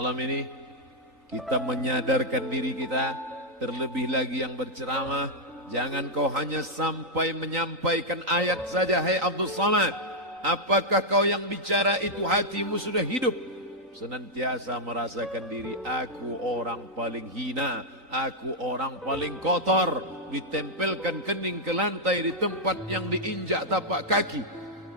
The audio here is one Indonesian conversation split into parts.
Malam ini kita menyadarkan diri kita, terlebih lagi yang berceramah, jangan kau hanya sampai menyampaikan ayat saja. Hai Abdul Samad, apakah kau yang bicara itu hatimu sudah hidup? Senantiasa merasakan diri, aku orang paling hina, aku orang paling kotor, ditempelkan kening ke lantai di tempat yang diinjak tapak kaki,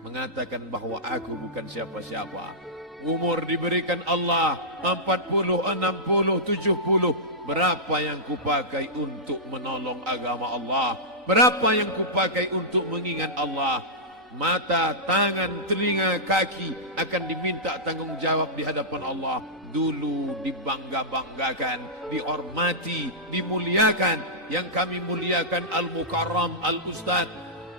mengatakan bahwa aku bukan siapa-siapa. Umur diberikan Allah 40, 60, 70. Berapa yang kupakai untuk menolong agama Allah? Berapa yang kupakai untuk mengingat Allah? Mata, tangan, telinga, kaki akan diminta tanggung jawab di hadapan Allah. Dulu dibangga-banggakan, dihormati, dimuliakan. Yang kami muliakan Al-Mukarram, Al-Ustad.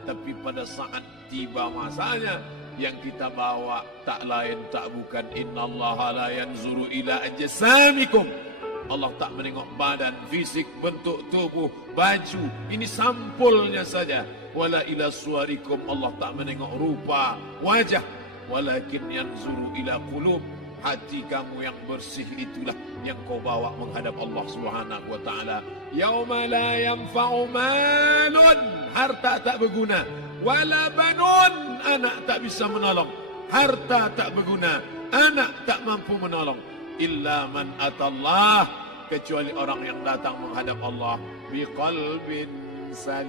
Tapi pada saat tiba masanya, yang kita bawa tak lain tak bukan innallaha la yanzuru ila ajsamikum. Allah tak menengok badan, fisik, bentuk tubuh, baju. Ini sampulnya saja. Wala ila suwarikum. Allah tak menengok rupa, wajah. Walakin yanzuru ila qulub. Hati kamu yang bersih itulah yang kau bawa menghadap Allah Subhanahu wa taala. Yauma la yanfa'u malun, harta tak berguna. Wala banun, anak tak bisa menolong. Harta tak berguna, anak tak mampu menolong. Illa man atallah, kecuali orang yang datang menghadap Allah biqalbin salim,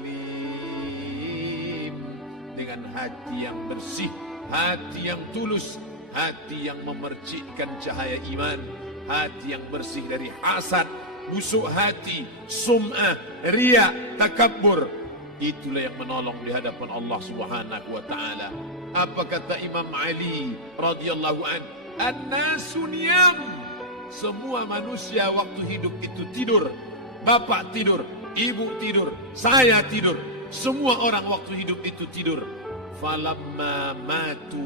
dengan hati yang bersih, hati yang tulus, hati yang memercikkan cahaya iman, hati yang bersih dari hasad, busuk hati, sum'ah, riya, takabbur. Itulah yang menolong di hadapan Allah Subhanahu wa taala. Apa kata Imam Ali radhiyallahu an? An-nasu niyam. Semua manusia waktu hidup itu tidur. Bapak tidur, ibu tidur, saya tidur. Semua orang waktu hidup itu tidur. Falamma matu,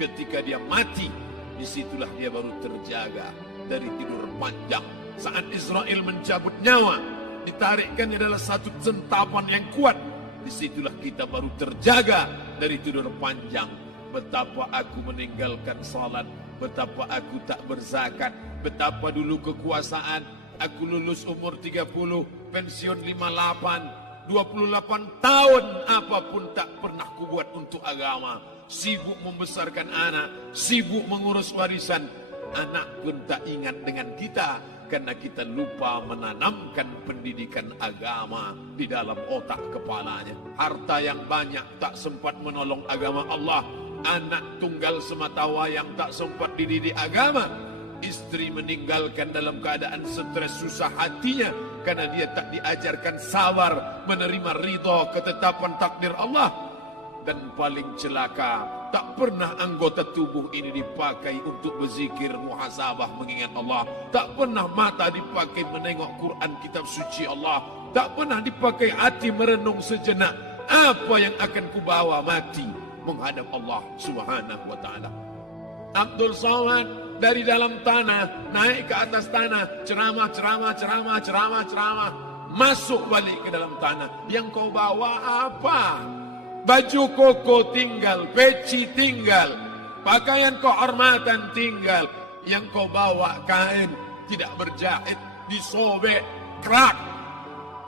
ketika dia mati, disitulah dia baru terjaga dari tidur panjang. Saat Israel mencabut nyawa, ditarikkan adalah satu centapan yang kuat. Disitulah kita baru terjaga dari tidur panjang. Betapa aku meninggalkan salat, betapa aku tak berzakat, betapa dulu kekuasaan. Aku lulus umur 30, pensiun 58, 28 tahun, apapun tak pernah kubuat untuk agama. Sibuk membesarkan anak, sibuk mengurus warisan. Anak pun tak ingat dengan kita, karena kita lupa menanamkan pendidikan agama di dalam otak kepalanya. Harta yang banyak tak sempat menolong agama Allah. Anak tunggal semata wayang tak sempat dididik agama. Istri meninggalkan dalam keadaan stres susah hatinya, karena dia tak diajarkan sabar menerima ridha ketetapan takdir Allah. Dan paling celaka, tak pernah anggota tubuh ini dipakai untuk berzikir, muhasabah, mengingat Allah. Tak pernah mata dipakai menengok Quran, kitab suci Allah. Tak pernah dipakai hati merenung sejenak. Apa yang akan kubawa mati menghadap Allah Subhanahu wa taala. Abdul Samad dari dalam tanah naik ke atas tanah, ceramah, masuk balik ke dalam tanah. Yang kau bawa apa? Baju koko tinggal, peci tinggal, pakaian kehormatan tinggal. Yang kau bawa kain tidak berjahit, disobek, kerak.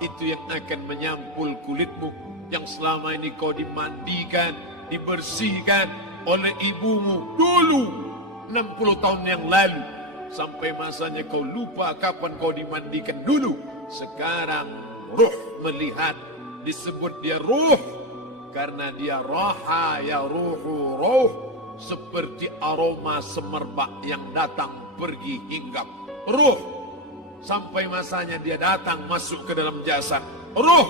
Itu yang akan menyampul kulitmu, yang selama ini kau dimandikan, dibersihkan oleh ibumu dulu 60 tahun yang lalu. Sampai masanya kau lupa kapan kau dimandikan dulu. Sekarang ruh melihat, disebut dia ruh karena dia raha ya ruhu ruh, seperti aroma semerbak yang datang pergi hinggap. Ruh sampai masanya dia datang masuk ke dalam jasad. Ruh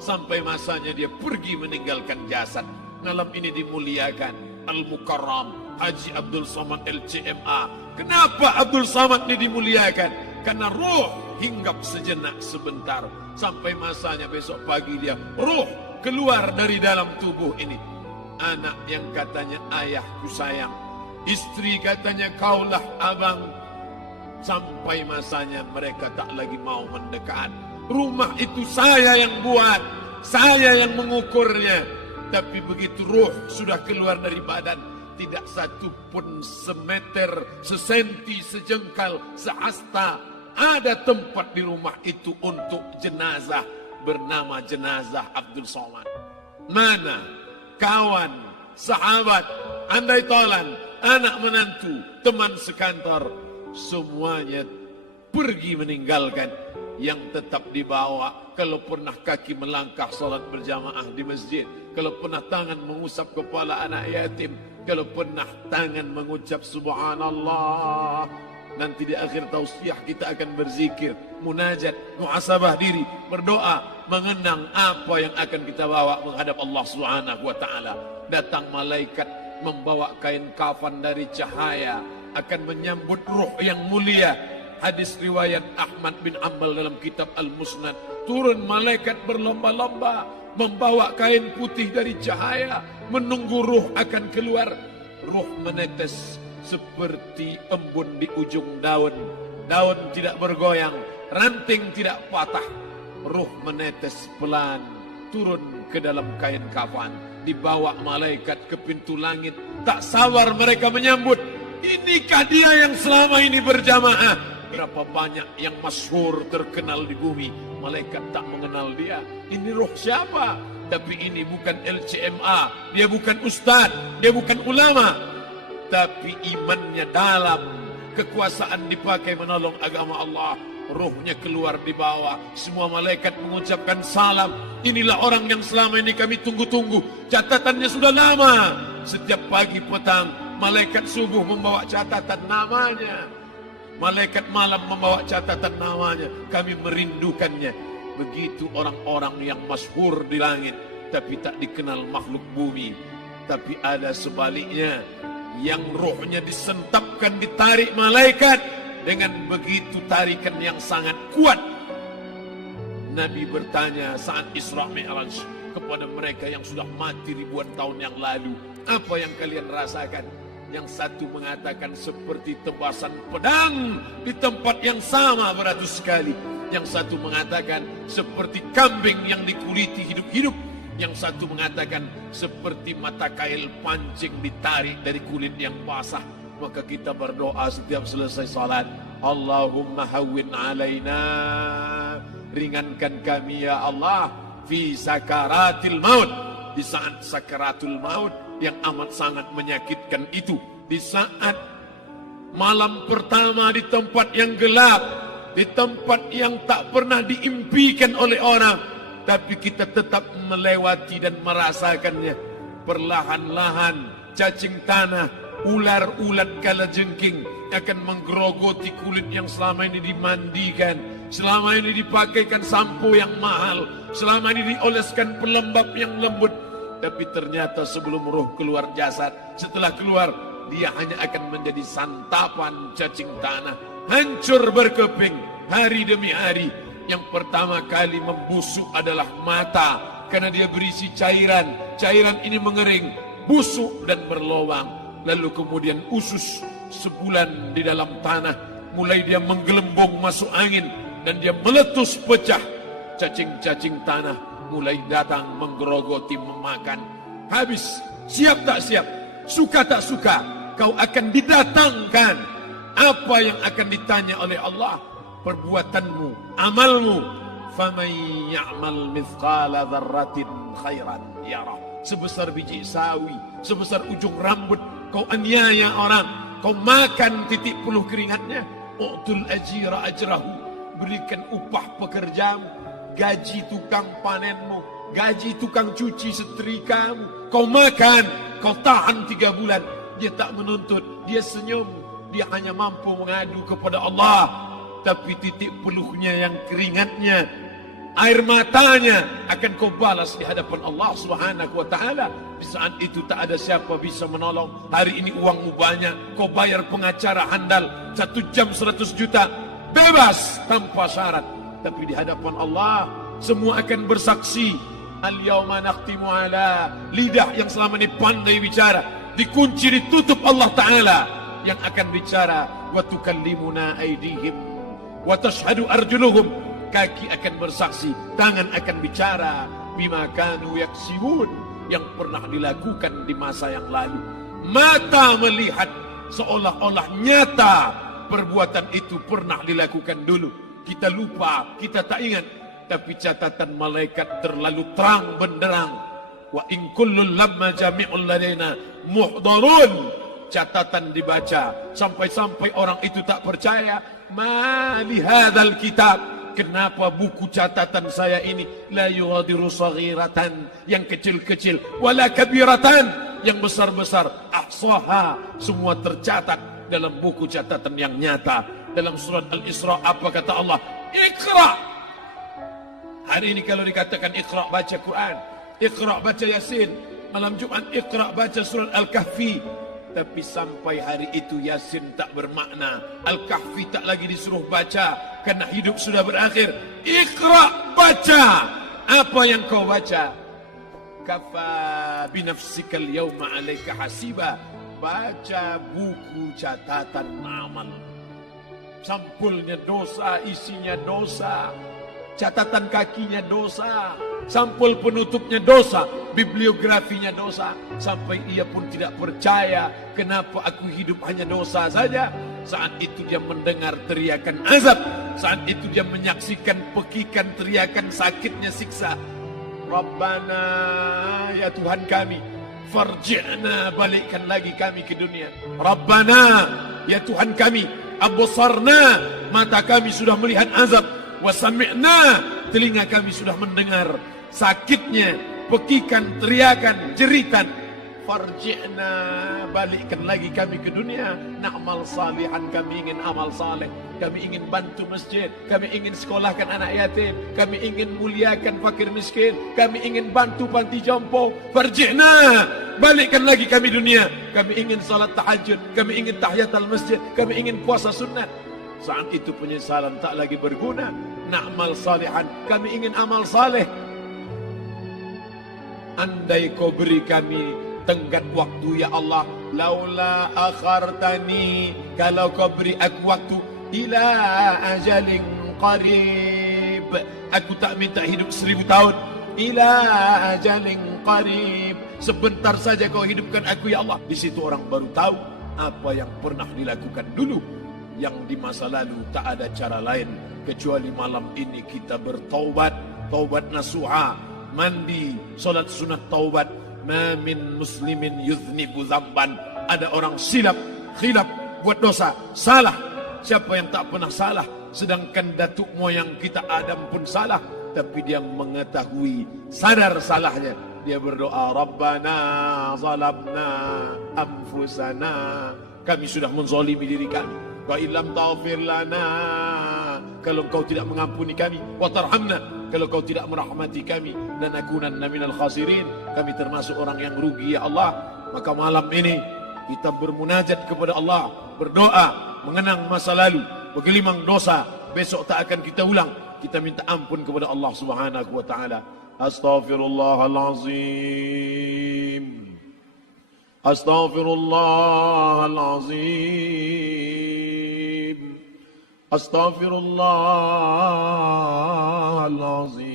sampai masanya dia pergi meninggalkan jasad. Malam ini dimuliakan Al-Mukarram Haji Abdul Samad LCMA. Kenapa Abdul Samad ini dimuliakan? Karena ruh hinggap sejenak sebentar, sampai masanya besok pagi dia ruh keluar dari dalam tubuh ini. Anak yang katanya ayahku sayang, istri katanya kaulah abang, sampai masanya mereka tak lagi mau mendekat. Rumah itu saya yang buat, saya yang mengukurnya. Tapi begitu ruh sudah keluar dari badan, tidak satu pun semeter, sesenti, sejengkal, sehasta ada tempat di rumah itu untuk jenazah bernama jenazah Abdul Somad. Mana kawan, sahabat, andai tolan, anak menantu, teman sekantor, semuanya pergi meninggalkan. Yang tetap dibawa, kalau pernah kaki melangkah salat berjamaah di masjid, kalau pernah tangan mengusap kepala anak yatim, kalau pernah tangan mengucap subhanallah. Nanti di akhir tausiah kita akan berzikir, munajat, muhasabah diri, berdoa, mengenang apa yang akan kita bawa menghadap Allah Subhanahu wa taala. Datang malaikat membawa kain kafan dari cahaya, akan menyambut ruh yang mulia. Hadis riwayat Ahmad bin Ambal dalam kitab Al-Musnad. Turun malaikat berlomba-lomba membawa kain putih dari cahaya, menunggu ruh akan keluar. Ruh menetes seperti embun di ujung daun. Daun tidak bergoyang, ranting tidak patah. Ruh menetes pelan turun ke dalam kain kafan, dibawa malaikat ke pintu langit. Tak sabar mereka menyambut. Inikah dia yang selama ini berjamaah? Berapa banyak yang masyhur terkenal di bumi, malaikat tak mengenal dia. Ini roh siapa? Tapi ini bukan LCMA, dia bukan ustaz, dia bukan ulama, tapi imannya dalam, kekuasaan dipakai menolong agama Allah. Ruhnya keluar di bawah, semua malaikat mengucapkan salam. Inilah orang yang selama ini kami tunggu-tunggu, catatannya sudah lama. Setiap pagi petang, malaikat subuh membawa catatan namanya, malaikat malam membawa catatan namanya. Kami merindukannya. Begitu orang-orang yang masyhur di langit, tapi tak dikenal makhluk bumi. Tapi ada sebaliknya, yang rohnya disentapkan, ditarik malaikat dengan begitu tarikan yang sangat kuat. Nabi bertanya saat Isra Mi'raj kepada mereka yang sudah mati ribuan tahun yang lalu, apa yang kalian rasakan? Yang satu mengatakan seperti tebasan pedang di tempat yang sama beratus kali. Yang satu mengatakan seperti kambing yang dikuliti hidup-hidup. Yang satu mengatakan seperti mata kail pancing ditarik dari kulit yang basah. Maka kita berdoa setiap selesai salat, Allahumma hawwin alaina, ringankan kami ya Allah, fi sakaratil maut, di saat sakaratul maut yang amat sangat menyakitkan itu, di saat malam pertama di tempat yang gelap, di tempat yang tak pernah diimpikan oleh orang, tapi kita tetap melewati dan merasakannya. Perlahan-lahan cacing tanah, ular-ulat kalajengking akan menggerogoti kulit yang selama ini dimandikan, selama ini dipakaikan sampo yang mahal, selama ini dioleskan pelembab yang lembut. Tapi ternyata sebelum roh keluar jasad, setelah keluar, dia hanya akan menjadi santapan cacing tanah. Hancur berkeping hari demi hari. Yang pertama kali membusuk adalah mata, karena dia berisi cairan. Cairan ini mengering, busuk dan berlubang. Lalu kemudian usus sebulan di dalam tanah. Mulai dia menggelembung masuk angin dan dia meletus pecah. Cacing-cacing tanah mulai datang menggerogoti, memakan. Habis, siap tak siap, suka tak suka, kau akan didatangkan. Apa yang akan ditanya oleh Allah? Perbuatanmu, amalmu. Faman ya'mal mithqala dzarratin khairan yarah. Sebesar biji sawi, sebesar ujung rambut, kau aniaya orang, kau makan titik puluh keringatnya. U'tul ajira ajrahu, berikan upah pekerjamu. Gaji tukang panenmu, gaji tukang cuci setrikamu, kau makan, kau tahan 3 bulan. Dia tak menuntut, dia senyum, dia hanya mampu mengadu kepada Allah. Tapi titik peluhnya yang keringatnya, air matanya akan kau balas di hadapan Allah Subhanahu wa taala. Di saat itu tak ada siapa bisa menolong. Hari ini uangmu banyak, kau bayar pengacara handal 1 jam 100 juta, bebas tanpa syarat. Tapi di hadapan Allah semua akan bersaksi. Al-yawma nakhtimu ala, lidah yang selama ini pandai bicara dikunci, ditutup Allah Ta'ala yang akan bicara. Wa tukallimuna aydihim wa tashhadu arjuluhum, kaki akan bersaksi, tangan akan bicara. Bima kanu yaksibun, yang pernah dilakukan di masa yang lalu. Mata melihat seolah-olah nyata perbuatan itu pernah dilakukan dulu. Kita lupa, kita tak ingat. Tapi catatan malaikat terlalu terang benderang. Wa in kullun lamma jami'un ladaina muhdarun. Catatan dibaca sampai-sampai orang itu tak percaya. Ma li hadzal kitab, kenapa buku catatan saya ini la yughadiru saghiratan, yang kecil-kecil, wala kabiratan, yang besar-besar, ahsaha, semua tercatat dalam buku catatan yang nyata. Dalam surat Al-Isra apa kata Allah? Iqra. Hari ini kalau dikatakan Iqra baca Quran, Iqra baca Yasin, malam Jumat Iqra baca surat Al-Kahfi. Tapi sampai hari itu Yasin tak bermakna, Al-Kahfi tak lagi disuruh baca, karena hidup sudah berakhir. Iqra, baca. Apa yang kau baca? Kafa binafsikal yawma alaika hasiba. Baca buku catatan amal. Sampulnya dosa, isinya dosa. Catatan kakinya dosa, sampul penutupnya dosa, bibliografinya dosa. Sampai ia pun tidak percaya, kenapa aku hidup hanya dosa saja. Saat itu dia mendengar teriakan azab, saat itu dia menyaksikan pekikan teriakan sakitnya siksa. Rabbana, ya Tuhan kami, farji'na, balikkan lagi kami ke dunia. Rabbana, ya Tuhan kami, absarna, mata kami sudah melihat azab. Wasami'na, telinga kami sudah mendengar sakitnya, pekikan, teriakan, jeritan. Farji'na, balikkan lagi kami ke dunia. Na'mal salihan, kami ingin amal saleh. Kami ingin bantu masjid, kami ingin sekolahkan anak yatim, kami ingin muliakan fakir miskin, kami ingin bantu panti jompo. Farji'na, balikkan lagi kami dunia. Kami ingin salat tahajud, kami ingin tahiyatul masjid, kami ingin puasa sunat. Saat itu penyesalan tak lagi berguna. Na'mal salihan, kami ingin amal saleh. Andai kau beri kami tenggat waktu ya Allah, laula akhartani, kalau kau beri aku waktu, ila ajalin qarib, aku tak minta hidup 1000 tahun. Ila ajalin qarib, sebentar saja kau hidupkan aku ya Allah. Di situ orang baru tahu apa yang pernah dilakukan dulu, yang di masa lalu. Tak ada cara lain kecuali malam ini kita bertaubat, taubat nasuha, mandi, solat sunat taubat. Ma min muslimin yuznibu zamban, ada orang silap, khilaf, buat dosa, salah. Siapa yang tak pernah salah? Sedangkan datuk moyang kita Adam pun salah, tapi dia mengetahui, sadar salahnya. Dia berdoa, Rabbana zalamna anfusana, kami sudah menzalimi diri kami. Wa illam taghfir lana, kalau kau tidak mengampuni kami, wa tarhamna, kalau kau tidak merahmati kami, lanakunanna minal khasirin, kami termasuk orang yang rugi ya Allah. Maka malam ini kita bermunajat kepada Allah, berdoa, mengenang masa lalu, bergelimang dosa, besok tak akan kita ulang. Kita minta ampun kepada Allah Subhanahu wa taala. Astaghfirullahalazim, astaghfirullahalazim, astaghfirullahalazim.